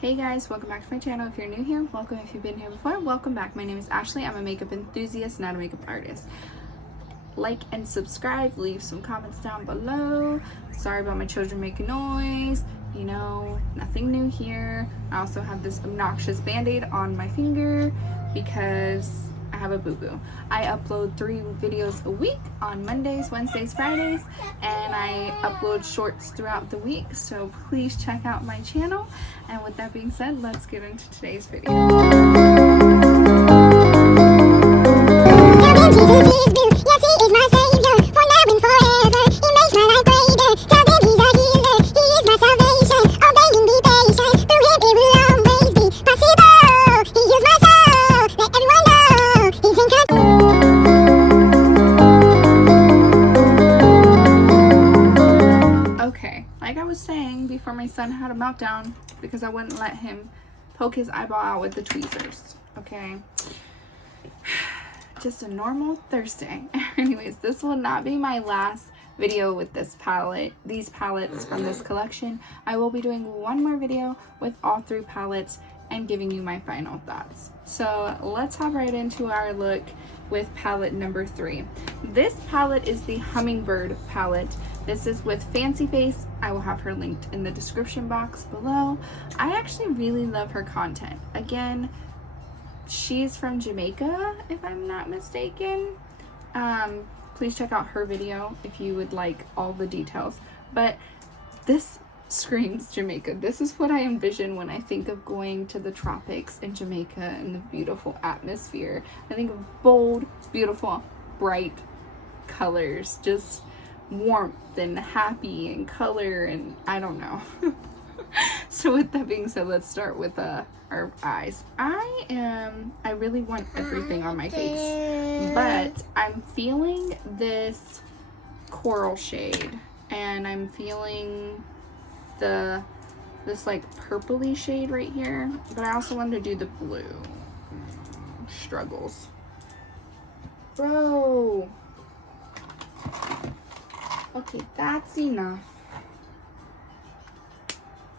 Hey guys, welcome back to my channel. If you're new here, welcome. If you've been here before, welcome back. My name is Ashley. I'm a makeup enthusiast, not a makeup artist. Like and subscribe, leave some comments down below. Sorry about my children making noise. You know, nothing new here. I also have this obnoxious band-aid on my finger because I have a boo-boo. I upload 3 videos a week on Mondays, Wednesdays, Fridays, and I upload shorts throughout the week, so please check out my channel. And with that being said, let's get into today's video. Before my son had a meltdown because I wouldn't let him poke his eyeball out with the tweezers. Okay, just a normal Thursday. Anyways, this will not be my last video with this palette, these palettes from this collection. I will be doing one more video with all 3 palettes and giving you my final thoughts. So let's hop right into our look with palette number 3. This palette is the Hummingbird palette. This is with Fancy Face. I will have her linked in the description box below. I actually really love her content. Again, she's from Jamaica, if I'm not mistaken. Please check out her video if you would like all the details. But this screams Jamaica. This is what I envision when I think of going to the tropics in Jamaica and the beautiful atmosphere. I think of bold, beautiful, bright colors, just warmth and happy and color, and I don't know. So with that being said, let's start with our eyes. I really want everything on my face, but I'm feeling this coral shade, and I'm feeling this like purpley shade right here, but I also wanted to do the blue. Struggles, bro. Okay, that's enough.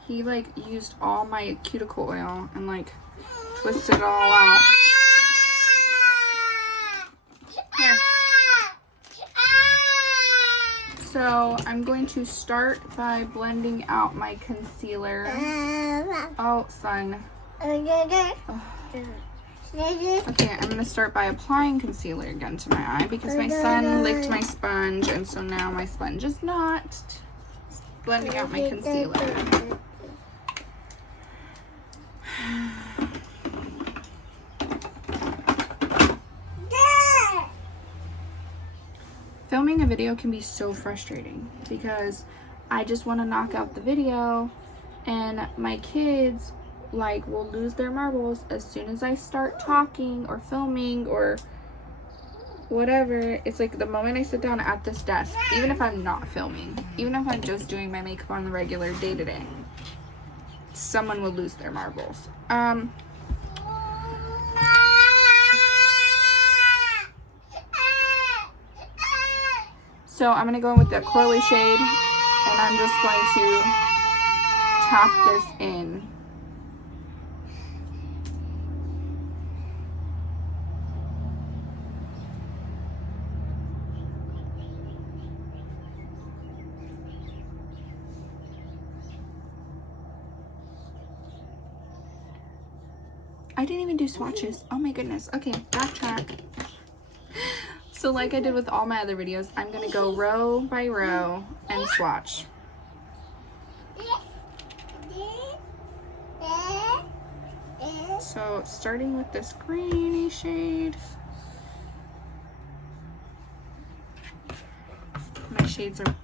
He like used all my cuticle oil and like twisted it all out. Here. So I'm going to start by blending out my concealer. Oh, son. Oh. Okay, I'm going to start by applying concealer again to my eye because my son licked my sponge, and so now my sponge is not blending out my concealer. Filming a video can be so frustrating because I just want to knock out the video, and my kids like will lose their marbles as soon as I start talking or filming or whatever. It's like the moment I sit down at this desk, even if I'm not filming, even if I'm just doing my makeup on the regular day-to-day, someone will lose their marbles. So I'm going to go in with that corally shade, and I'm just going to tap this in. I didn't even do swatches. Oh my goodness. Okay, backtrack. So like I did with all my other videos, I'm going to go row by row and swatch. So starting with this greeny shade.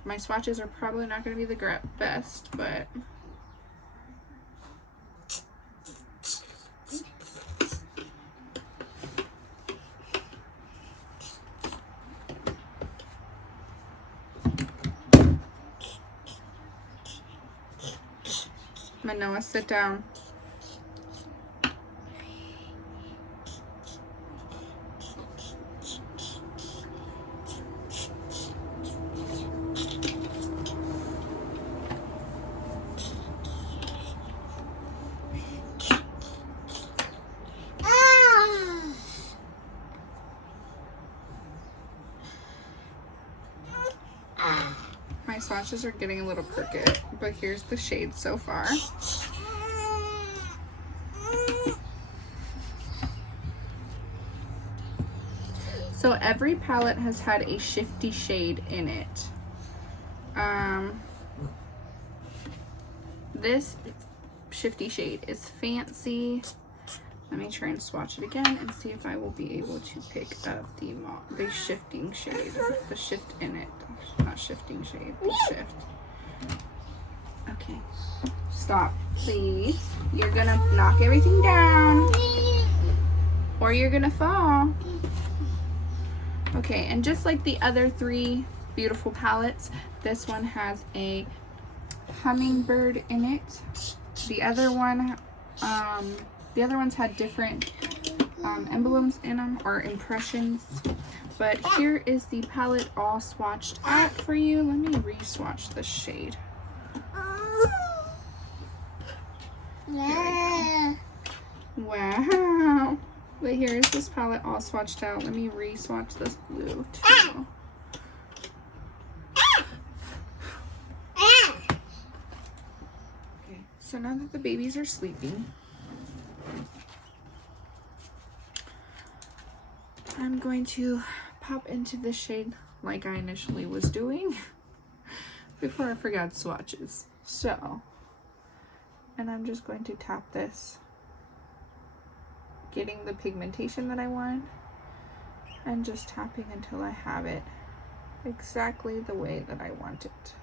My swatches are probably not going to be the best, but Manoa, sit down. swatches are getting a little crooked, but here's the shade so far. So every palette has had a shifty shade in it. This shifty shade is Fancy. Let me try and swatch it again and see if I will be able to pick up the shifting shade, the shift in it. Not shifting shade, the shift. Okay, stop, please. You're gonna knock everything down, or you're gonna fall. Okay, and just like the other three beautiful palettes, this one has a hummingbird in it. The other one, the other ones had different emblems in them, or impressions. But here is the palette all swatched out for you. Let me re-swatch this shade. Wow. But here's this palette all swatched out. Let me re-swatch this blue too. Okay, so now that the babies are sleeping, I'm going to pop into this shade like I initially was doing before I forgot swatches. So, and I'm just going to tap this, getting the pigmentation that I want, and just tapping until I have it exactly the way that I want it.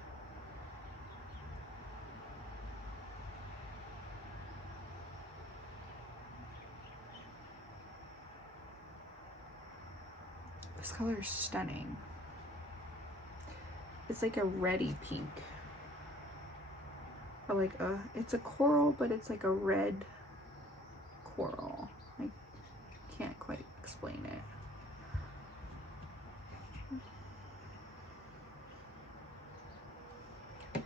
This color is stunning. It's like a reddy pink. Or like it's a coral, but it's like a red coral. I can't quite explain it.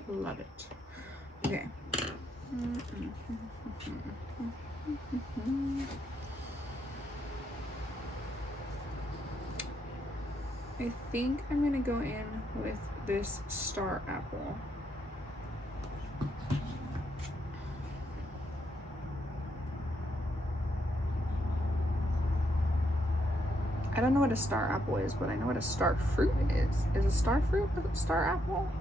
Love it. Okay. I think I'm gonna go in with this Star Apple. I don't know what a star apple is, but I know what a star fruit is. Is a star fruit a star apple?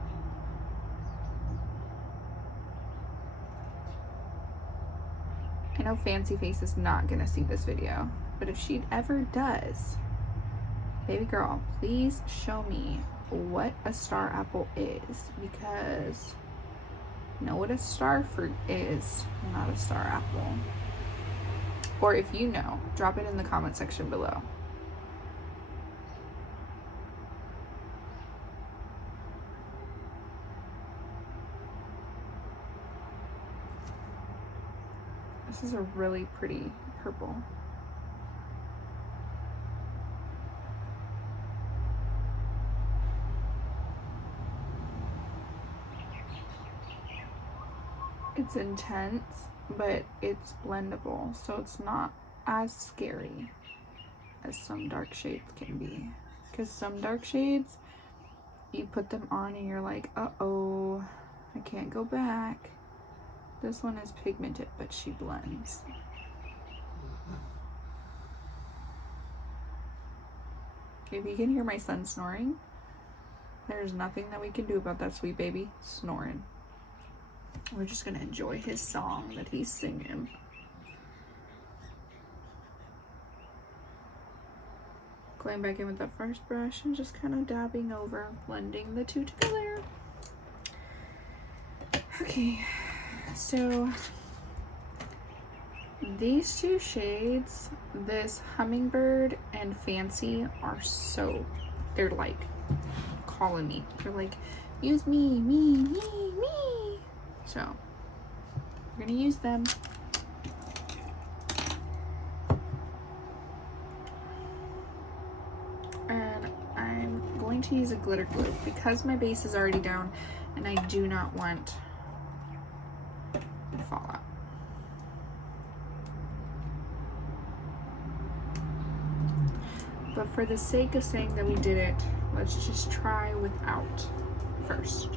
I know Fancy Face is not gonna see this video, but if she ever does, baby girl, please show me what a star apple is, because I know what a star fruit is, not a star apple. Or if you know, drop it in the comment section below. This is a really pretty purple. It's intense, but it's blendable, so it's not as scary as some dark shades can be. Because some dark shades, you put them on and you're like, uh-oh, I can't go back. This one is pigmented, but she blends. If you can hear my son snoring, there's nothing that we can do about that sweet baby snoring. We're just gonna enjoy his song that he's singing. Going back in with the first brush and just kind of dabbing over, blending the two together. Okay, so these two shades, this Hummingbird and Fancy, are so, they're like calling me. They're like, use me, me. So we're gonna use them. And I'm going to use a glitter glue because my base is already down and I do not want fallout. But for the sake of saying that we did it, let's just try without first.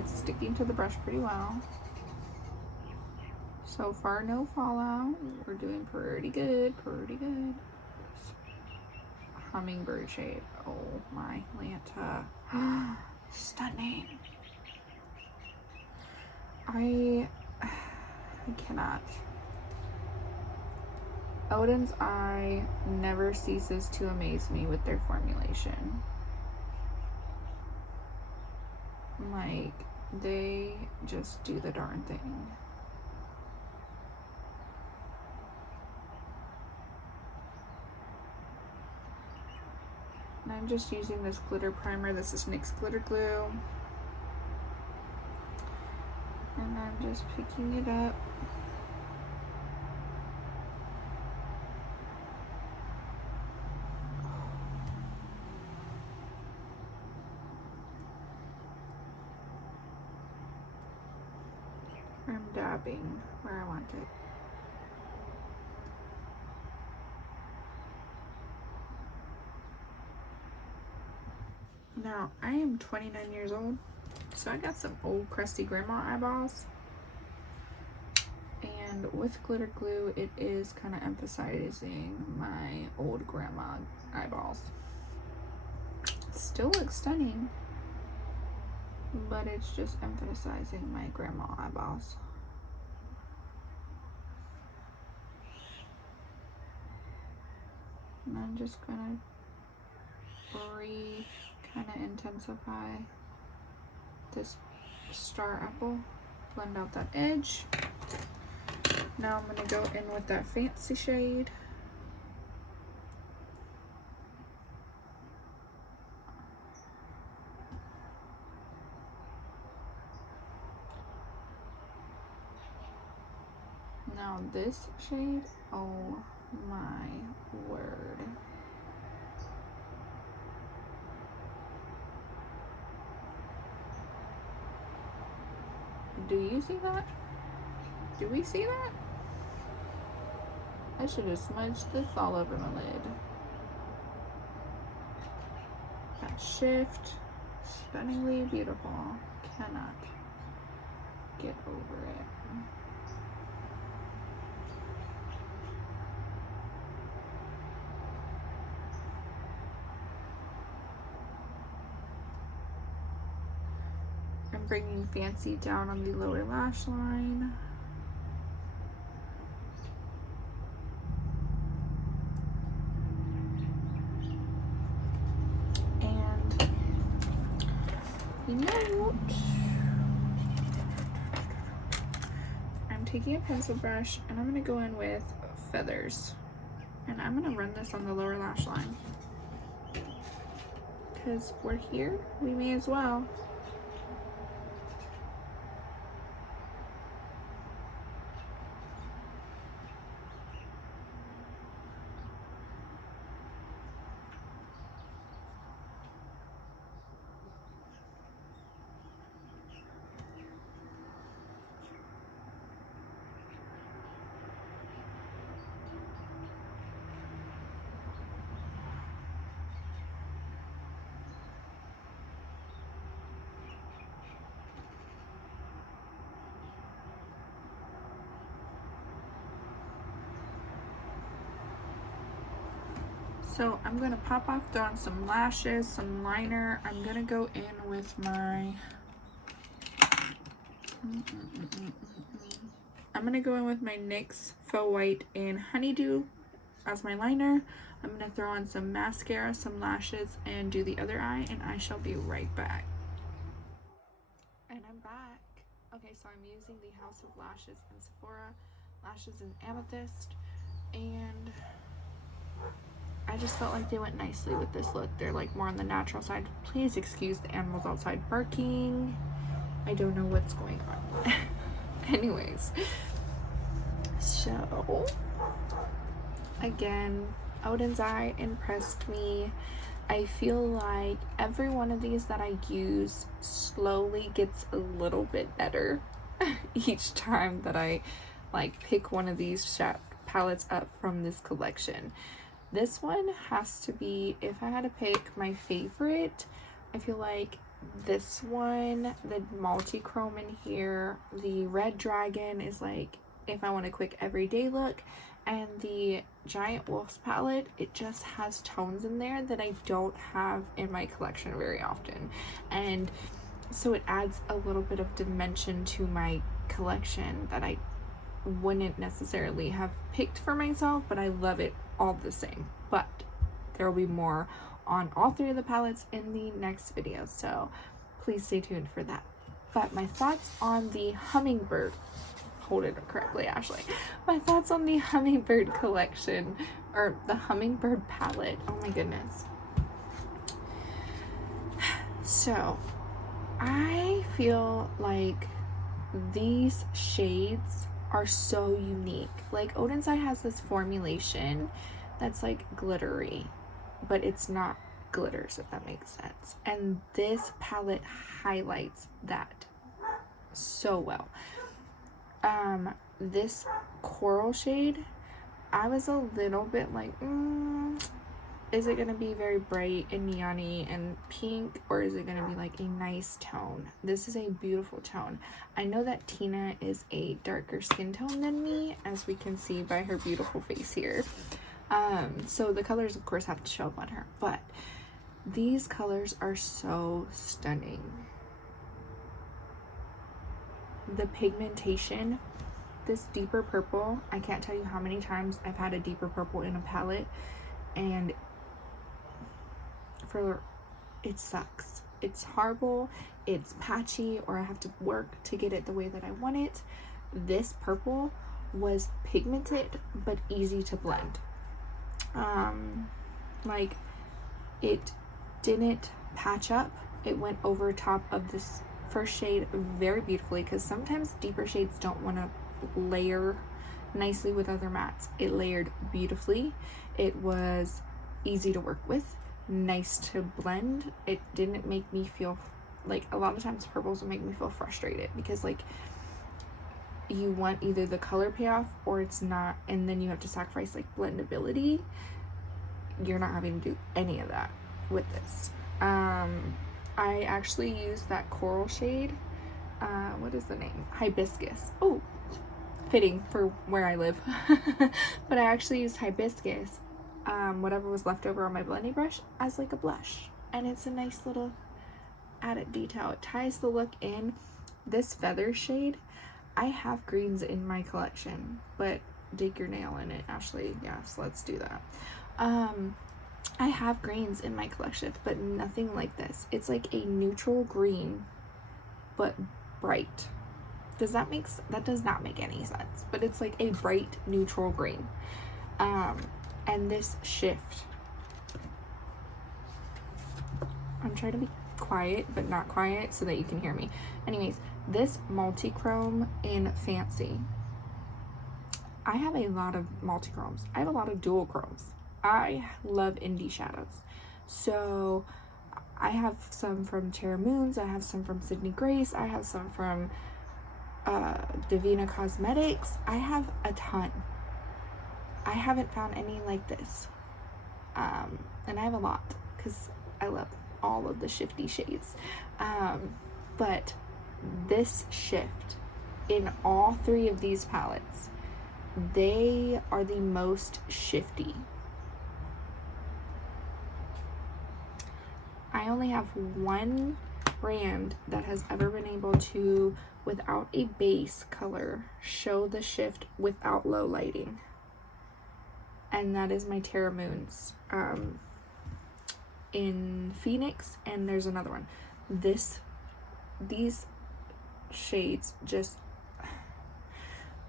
It's sticking to the brush pretty well. So far, no fallout. We're doing pretty good, pretty good. Hummingbird shape. Oh my Lanta. Stunning. I cannot. Oden's eye never ceases to amaze me with their formulation. Like, they just do the darn thing. And I'm just using this glitter primer. This is NYX glitter glue. And I'm just picking it up. I'm dabbing where I want it. Now, I am 29 years old, so I got some old crusty grandma eyeballs. And with glitter glue, it is kind of emphasizing my old grandma eyeballs. Still looks stunning, but it's just emphasizing my grandma eyeballs. And I'm just gonna kind of intensify this star apple, blend out that edge. Now I'm gonna go in with that fancy shade. Now this shade, oh my word. Do you see that? Do we see that? I should have smudged this all over my lid. That shift, stunningly beautiful. Cannot get over it. I'm bringing Fancy down on the lower lash line. And the note, I'm taking a pencil brush and I'm going to go in with Feathers. And I'm going to run this on the lower lash line. Because we're here, we may as well. So I'm going to pop off on some lashes, some liner. I'm going to go in with my... I'm going to go in with my NYX Faux White in Honeydew as my liner. I'm going to throw on some mascara, some lashes, and do the other eye, and I shall be right back. And I'm back. Okay, so I'm using the House of Lashes in Sephora. Lashes in Amethyst. And I just felt like they went nicely with this look. They're like more on the natural side. Please excuse the animals outside barking. I don't know what's going on. Anyways, so again, Oden's eye impressed me. I feel like every one of these that I use slowly gets a little bit better each time that I like pick one of these palettes up from this collection. This one has to be, if I had to pick my favorite, I feel like this one, the multi-chrome in here, the red dragon is like if I want a quick everyday look, and the giant wolves palette, it just has tones in there that I don't have in my collection very often, and so it adds a little bit of dimension to my collection that I wouldn't necessarily have picked for myself, but I love it all the same. But there will be more on all three of the palettes in the next video, so please stay tuned for that. But my thoughts on the hummingbird, hold it correctly, Ashley. My thoughts on the hummingbird collection, or the hummingbird palette. Oh my goodness. So I feel like these shades are so unique. Like Oden's Eye has this formulation that's like glittery, but it's not glitters, if that makes sense. And this palette highlights that so well. This coral shade, I was a little bit like, is it gonna be very bright and neon-y and pink, or is it gonna be like a nice tone? This is a beautiful tone. I know that Tina is a darker skin tone than me, as we can see by her beautiful face here. So the colors of course have to show up on her, but these colors are so stunning. The pigmentation, this deeper purple, I can't tell you how many times I've had a deeper purple in a palette, and it sucks. It's horrible, it's patchy, or I have to work to get it the way that I want it. This purple was pigmented but easy to blend. Like it didn't patch up, it went over top of this first shade very beautifully, because sometimes deeper shades don't want to layer nicely with other mattes. It layered beautifully. It was easy to work with, nice to blend. It didn't make me feel like, a lot of times purples will make me feel frustrated because like you want either the color payoff or it's not, and then you have to sacrifice like blendability. You're not having to do any of that with this. I actually used that coral shade. What is the name? Hibiscus. Oh, fitting for where I live. But I actually used hibiscus, whatever was left over on my blending brush, as like a blush. And it's a nice little added detail. It ties the look in. This feather shade, I have greens in my collection, but dig your nail in it, Ashley. Yes, let's do that. I have greens in my collection, but nothing like this. It's like a neutral green, but bright. That does not make any sense, but it's like a bright neutral green. And this shift, I'm trying to be quiet, but not quiet so that you can hear me. Anyways, this multi-chrome in Fancy. I have a lot of multi-chromes. I have a lot of dual chromes. I love indie shadows. So I have some from Tara Moons. I have some from Sydney Grace. I have some from Divina Cosmetics. I have a ton. I haven't found any like this. And I have a lot because I love all of the shifty shades. But this shift in all three of these palettes, they are the most shifty. I only have one brand that has ever been able to, without a base color, show the shift without low lighting. And that is my Tara Moons in Phoenix, and there's another one. These shades, just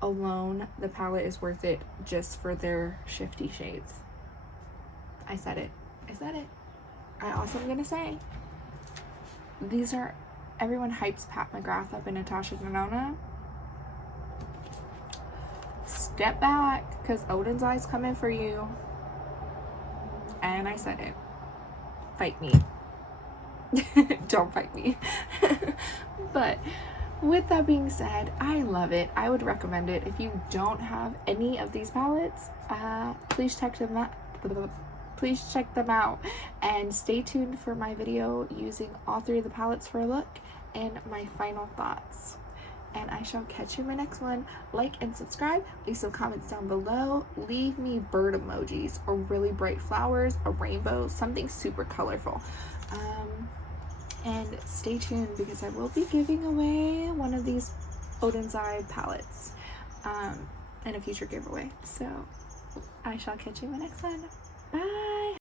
alone, the palette is worth it just for their shifty shades. I said it. I also am gonna say, these are, everyone hypes Pat McGrath up and Natasha Denona. Step back, because Oden's Eye's coming for you. And I said it. Fight me. Don't fight me. But with that being said, I love it. I would recommend it. If you don't have any of these palettes, please check them out. please check them out and stay tuned for my video using all 3 of the palettes for a look and my final thoughts. And I shall catch you in my next one. Like and subscribe. Leave some comments down below. Leave me bird emojis or really bright flowers, a rainbow, something super colorful. And stay tuned because I will be giving away one of these Oden's Eye palettes in a future giveaway. So I shall catch you in my next one. Bye.